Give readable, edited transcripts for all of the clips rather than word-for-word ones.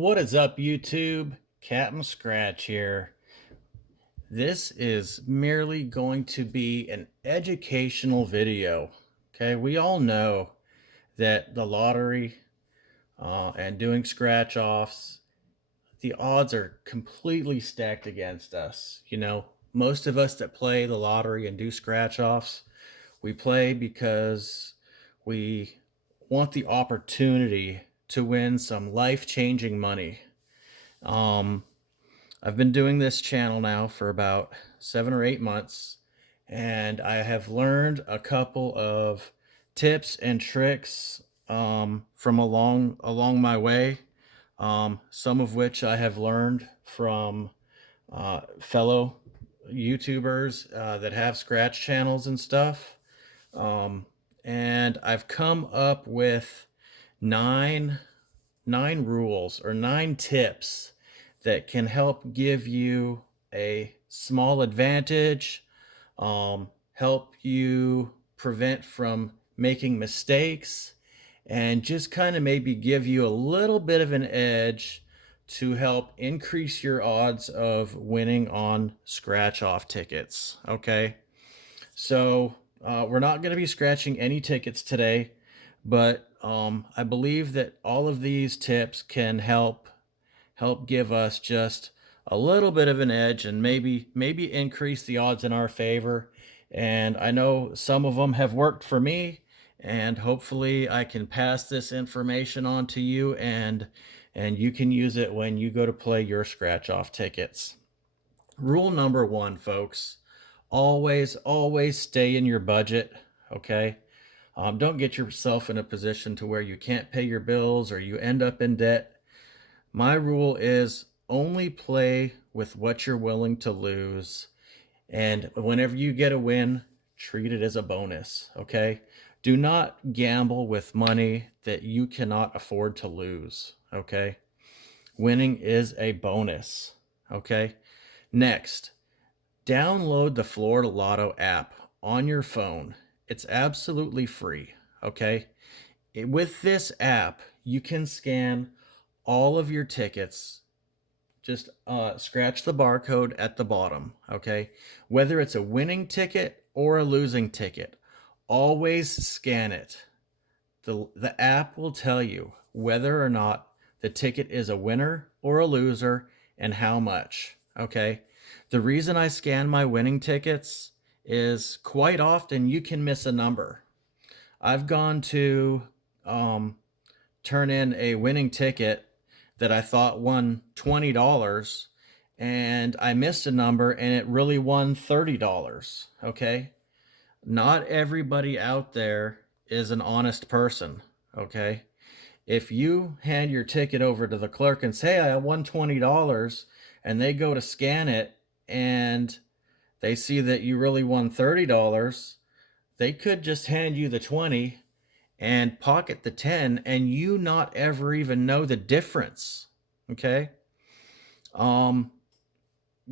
What is up, YouTube? Captain Scratch here. This is merely going to be an educational video. Okay, we all know that the lottery and doing scratch offs, the odds are completely stacked against us. Most of us that play the lottery and do scratch offs, we play because we want the opportunity to win some life changing money. Um, I've been doing this channel now for about 7 or 8 months, and I have learned a couple of tips and tricks from along my way. Some of which I have learned from fellow YouTubers that have scratch channels and stuff. Um, and I've come up with nine nine rules or nine tips that can help give you a small advantage, help you prevent from making mistakes, and just kind of maybe give you a little bit of an edge to help increase your odds of winning on scratch off tickets. Okay. So we're not going to be scratching any tickets today, but I believe that all of these tips can help give us just a little bit of an edge and maybe increase the odds in our favor. And I know some of them have worked for me, and hopefully I can pass this information on to you, and you can use it when you go to play your scratch off tickets. Rule number one, folks, always stay in your budget. Okay. Don't get yourself in a position to where you can't pay your bills or you end up in debt. My rule is only play with what you're willing to lose. And whenever you get a win, treat it as a bonus. Okay. Do not gamble with money that you cannot afford to lose. Okay. Winning is a bonus. Okay. Next, download the Florida Lotto app on your phone. It's absolutely free. Okay. With this app, you can scan all of your tickets. Just scratch the barcode at the bottom. Okay. Whether it's a winning ticket or a losing ticket, always scan it. The app will tell you whether or not the ticket is a winner or a loser and how much. Okay. The reason I scan my winning tickets is quite often you can miss a number. I've gone to um, turn in a winning ticket that I thought won $20, and I missed a number and it really won $30. Okay. Not everybody out there is an honest person. Okay. If you hand your ticket over to the clerk and say, I won $20, and they go to scan it and they see that you really won $30, they could just hand you the 20 and pocket the 10 and you not ever even know the difference. Okay. Um,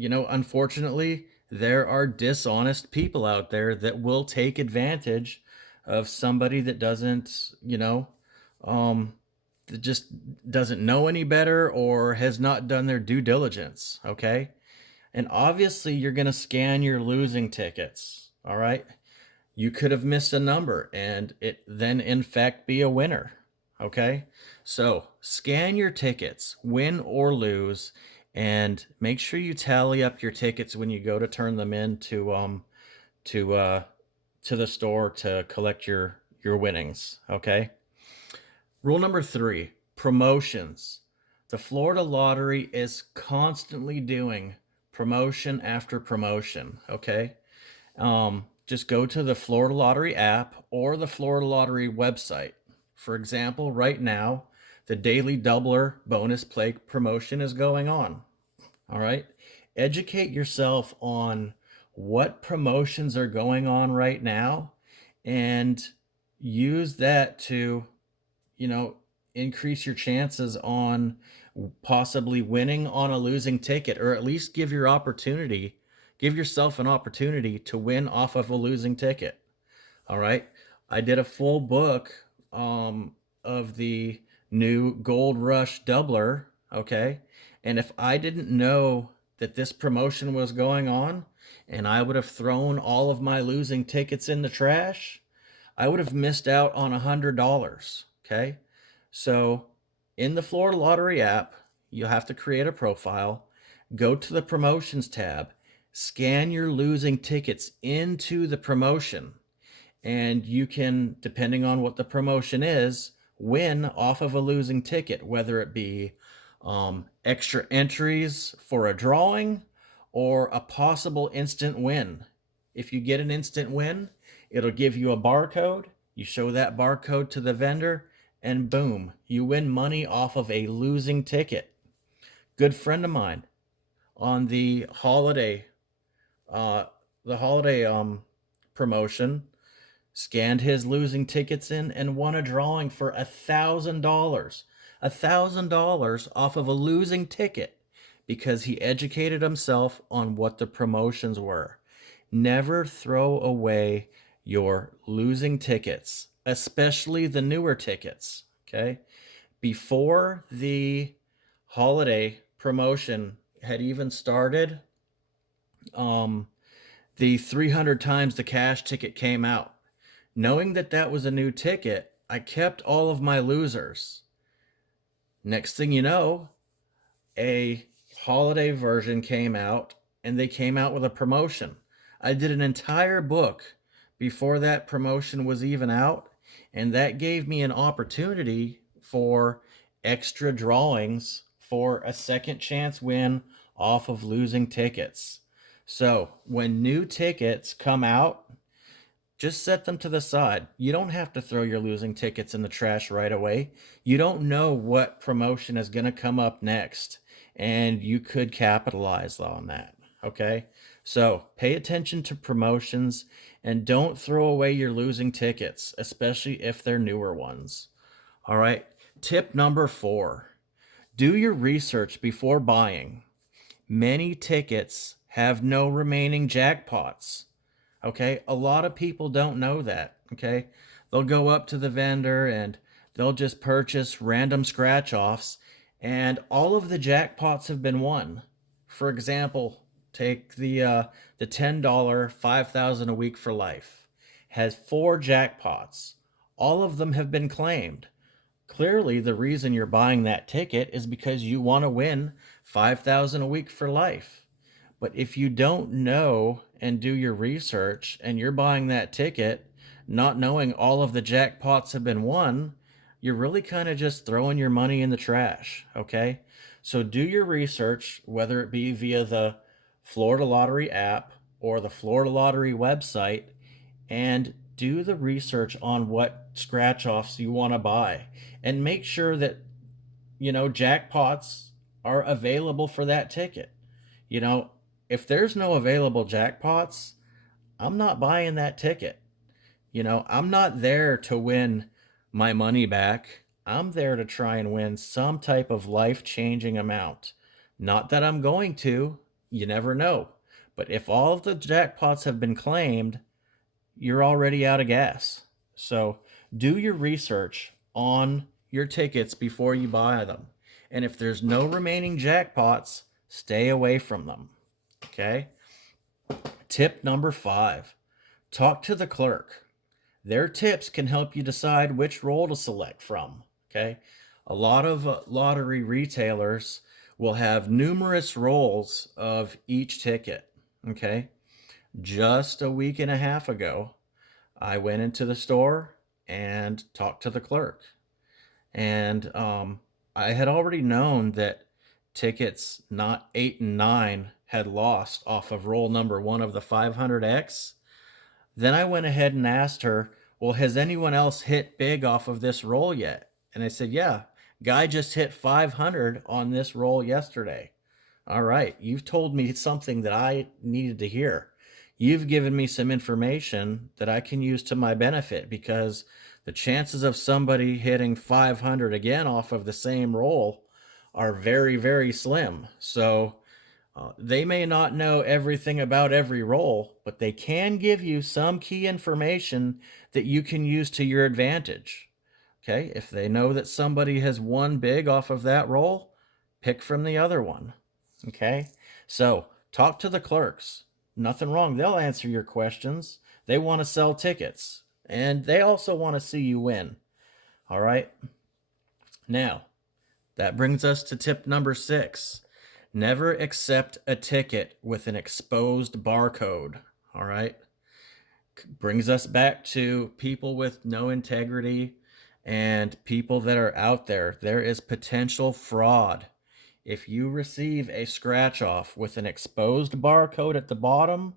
Unfortunately, there are dishonest people out there that will take advantage of somebody that doesn't, um, that just doesn't know any better or has not done their due diligence. Okay. And obviously, you're going to scan your losing tickets. All right. You could have missed a number and it then, in fact, be a winner. Okay. So scan your tickets, win or lose, and make sure you tally up your tickets when you go to turn them in to to the store to collect your winnings. Okay. Rule number three, promotions. The Florida Lottery is constantly doing promotion after promotion. Okay. Just go to the Florida Lottery app or the Florida Lottery website. For example, right now, the Daily Doubler bonus play promotion is going on. All right. Educate yourself on what promotions are going on right now and use that to, you know, increase your chances on possibly winning on a losing ticket, or at least give yourself an opportunity to win off of a losing ticket. All right. I did a full book of the new Gold Rush Doubler. Okay. And if I didn't know that this promotion was going on and I would have thrown all of my losing tickets in the trash, I would have missed out on $100. Okay. So in the Florida Lottery app, you have to create a profile, go to the promotions tab, scan your losing tickets into the promotion, and you can, depending on what the promotion is, win off of a losing ticket, whether it be extra entries for a drawing or a possible instant win. If you get an instant win, it'll give you a barcode. You show that barcode to the vendor, and boom, you win money off of a losing ticket. Good friend of mine on uh, the holiday promotion scanned his losing tickets in and won a drawing for $1,000. $1,000 off of a losing ticket because he educated himself on what the promotions were. Never throw away your losing tickets, especially the newer tickets. Okay. Before the holiday promotion had even started, um, the 300 times the cash ticket came out. Knowing that that was a new ticket, I kept all of my losers. Next thing you know, a holiday version came out and they came out with a promotion. I did an entire book before that promotion was even out, and that gave me an opportunity for extra drawings for a second chance win off of losing tickets. So, when new tickets come out, just set them to the side. You don't have to throw your losing tickets in the trash right away. You don't know what promotion is going to come up next, and you could capitalize on that. Okay. So pay attention to promotions and don't throw away your losing tickets, especially if they're newer ones. All right. Tip number 4, do your research before buying. Many tickets have no remaining jackpots. Okay. A lot of people don't know that. Okay. They'll go up to the vendor and they'll just purchase random scratch offs, and all of the jackpots have been won. For example, take the $10 5,000 a week for life. Has 4 jackpots. All of them have been claimed. Clearly, the reason you're buying that ticket is because you want to win 5,000 a week for life. But if you don't know and do your research and you're buying that ticket, not knowing all of the jackpots have been won, you're really kind of just throwing your money in the trash. Okay. So do your research, whether it be via the Florida Lottery app or the Florida Lottery website, and do the research on what scratch offs you want to buy, and make sure that, jackpots are available for that ticket. You know, if there's no available jackpots, I'm not buying that ticket. I'm not there to win my money back. I'm there to try and win some type of life changing amount. Not that I'm going to, you never know. But if all of the jackpots have been claimed, you're already out of gas. So do your research on your tickets before you buy them. And if there's no remaining jackpots, stay away from them. Okay. Tip number 5, talk to the clerk. Their tips can help you decide which roll to select from. Okay. A lot of lottery retailers will have numerous rolls of each ticket. Okay. Just a week and a half ago, I went into the store and talked to the clerk. And I had already known that tickets not 8 and 9 had lost off of roll number 1 of the 500X. Then I went ahead and asked her, well, has anyone else hit big off of this roll yet? And I said, yeah, guy just hit 500 on this roll yesterday. All right, you've told me something that I needed to hear. You've given me some information that I can use to my benefit, because the chances of somebody hitting 500 again off of the same roll are very, very slim. So they may not know everything about every roll, but they can give you some key information that you can use to your advantage. Okay, if they know that somebody has won big off of that roll, pick from the other one. Okay. So talk to the clerks. Nothing wrong. They'll answer your questions. They want to sell tickets and they also want to see you win. All right. Now, that brings us to tip number 6. Never accept a ticket with an exposed barcode. All right. Brings us back to people with no integrity and people that are out there. There is potential fraud. If you receive a scratch off with an exposed barcode at the bottom,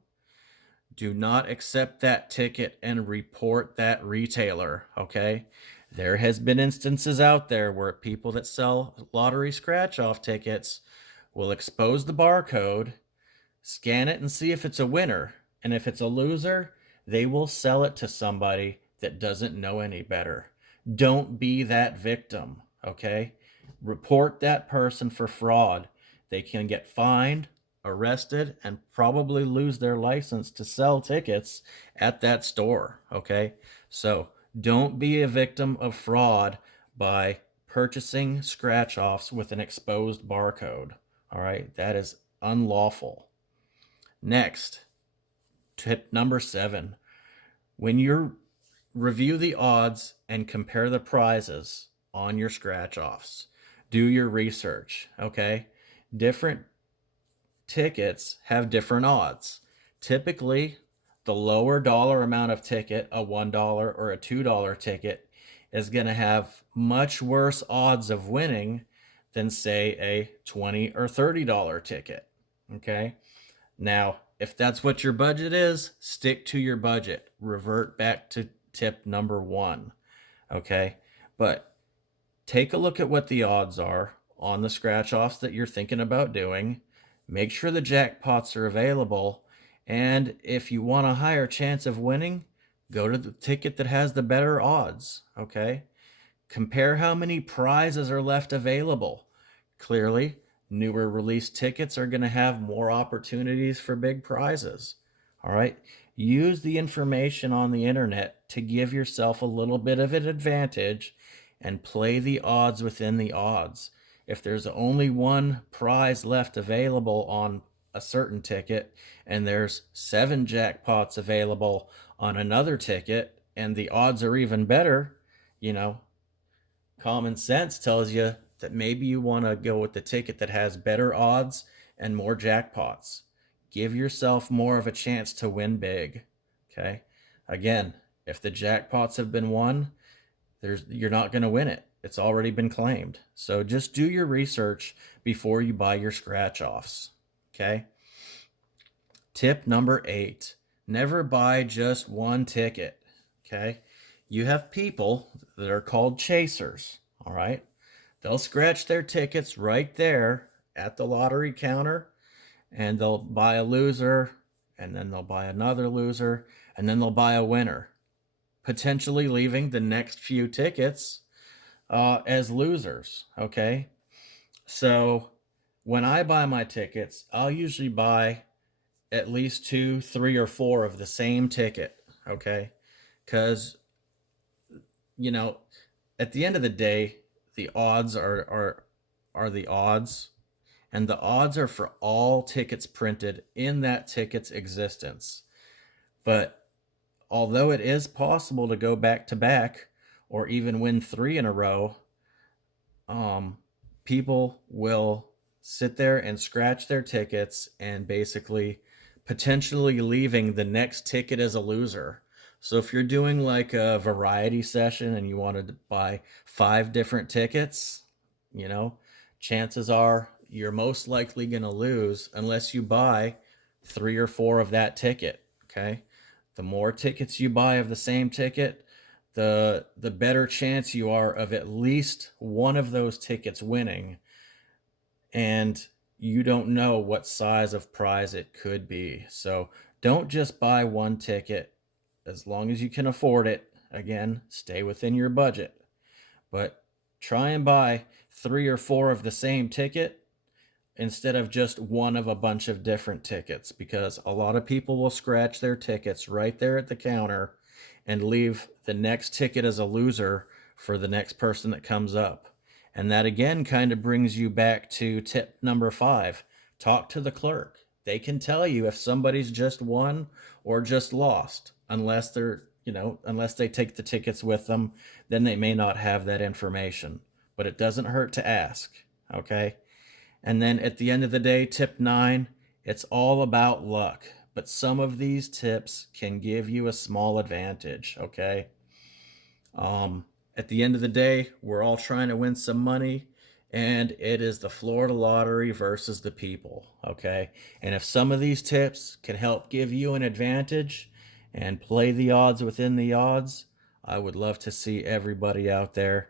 do not accept that ticket and report that retailer. Okay. There has been instances out there where people that sell lottery scratch off tickets will expose the barcode, scan it and see if it's a winner. And if it's a loser, they will sell it to somebody that doesn't know any better. Don't be that victim, okay? Report that person for fraud. They can get fined, arrested, and probably lose their license to sell tickets at that store, okay? So don't be a victim of fraud by purchasing scratch offs with an exposed barcode. All right, that is unlawful. Next, tip number 7. When you review the odds and compare the prizes on your scratch offs, do your research, okay? Different tickets have different odds. Typically, the lower dollar amount of ticket, a $1 or a $2 ticket, is going to have much worse odds of winning than, say, a $20 or $30 ticket. Okay. Now, if that's what your budget is, stick to your budget. Revert back to tip number 1. Okay. But take a look at what the odds are on the scratch offs that you're thinking about doing. Make sure the jackpots are available. And if you want a higher chance of winning, go to the ticket that has the better odds. Okay. Compare how many prizes are left available. Clearly, newer release tickets are going to have more opportunities for big prizes. All right. Use the information on the internet to give yourself a little bit of an advantage and play the odds within the odds. If there's only one prize left available on a certain ticket and there's 7 jackpots available on another ticket and the odds are even better, you know, common sense tells you that maybe you want to go with the ticket that has better odds and more jackpots. Give yourself more of a chance to win big. Okay. Again, if the jackpots have been won, you're not going to win it. It's already been claimed. So just do your research before you buy your scratch offs. Okay. Tip number 8. Never buy just one ticket. Okay. You have people that are called chasers. All right. They'll scratch their tickets right there at the lottery counter and they'll buy a loser and then they'll buy another loser and then they'll buy a winner, potentially leaving the next few tickets as losers. Okay. So when I buy my tickets, I'll usually buy at least 2, 3, or 4 of the same ticket. Okay. Because, you know, at the end of the day, the odds are the odds, and the odds are for all tickets printed in that ticket's existence. But although it is possible to go back to back or even win 3 in a row, people will sit there and scratch their tickets and basically potentially leaving the next ticket as a loser. So if you're doing like a variety session and you wanted to buy 5 different tickets, you know, chances are you're most likely going to lose unless you buy 3 or 4 of that ticket. Okay. The more tickets you buy of the same ticket, the better chance you are of at least one of those tickets winning. And you don't know what size of prize it could be. So don't just buy one ticket as long as you can afford it. Again, stay within your budget, but try and buy 3 or 4 of the same ticket instead of just one of a bunch of different tickets, because a lot of people will scratch their tickets right there at the counter and leave the next ticket as a loser for the next person that comes up. And that again kind of brings you back to tip number 5. Talk to the clerk. They can tell you if somebody's just won or just lost, unless unless they take the tickets with them, then they may not have that information. But it doesn't hurt to ask, okay? And then at the end of the day, tip 9, it's all about luck. But some of these tips can give you a small advantage, okay? At the end of the day, we're all trying to win some money, and it is the Florida lottery versus the people, okay? And if some of these tips can help give you an advantage and play the odds within the odds, I would love to see everybody out there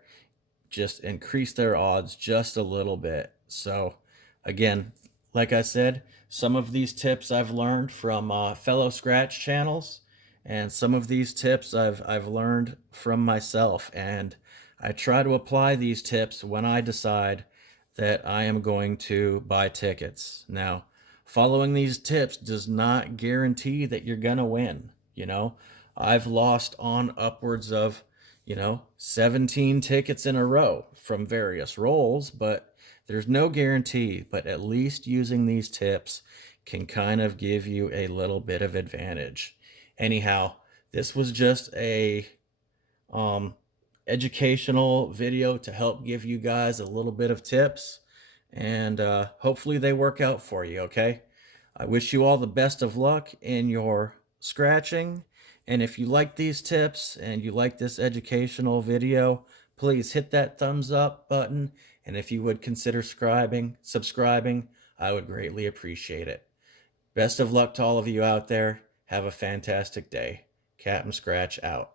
just increase their odds just a little bit. So, again, like I said, some of these tips I've learned from fellow Scratch channels, and some of these tips I've learned from myself. And I try to apply these tips when I decide that I am going to buy tickets. Now, following these tips does not guarantee that you're gonna win. I've lost on upwards of 17 tickets in a row from various rolls, but there's no guarantee. But at least using these tips can kind of give you a little bit of advantage. Anyhow, this was just a um, educational video to help give you guys a little bit of tips, and hopefully they work out for you, okay? I wish you all the best of luck in your scratching. And if you like these tips and you like this educational video, please hit that thumbs up button. And if you would consider subscribing, I would greatly appreciate it. Best of luck to all of you out there. Have a fantastic day. Captain Scratch out.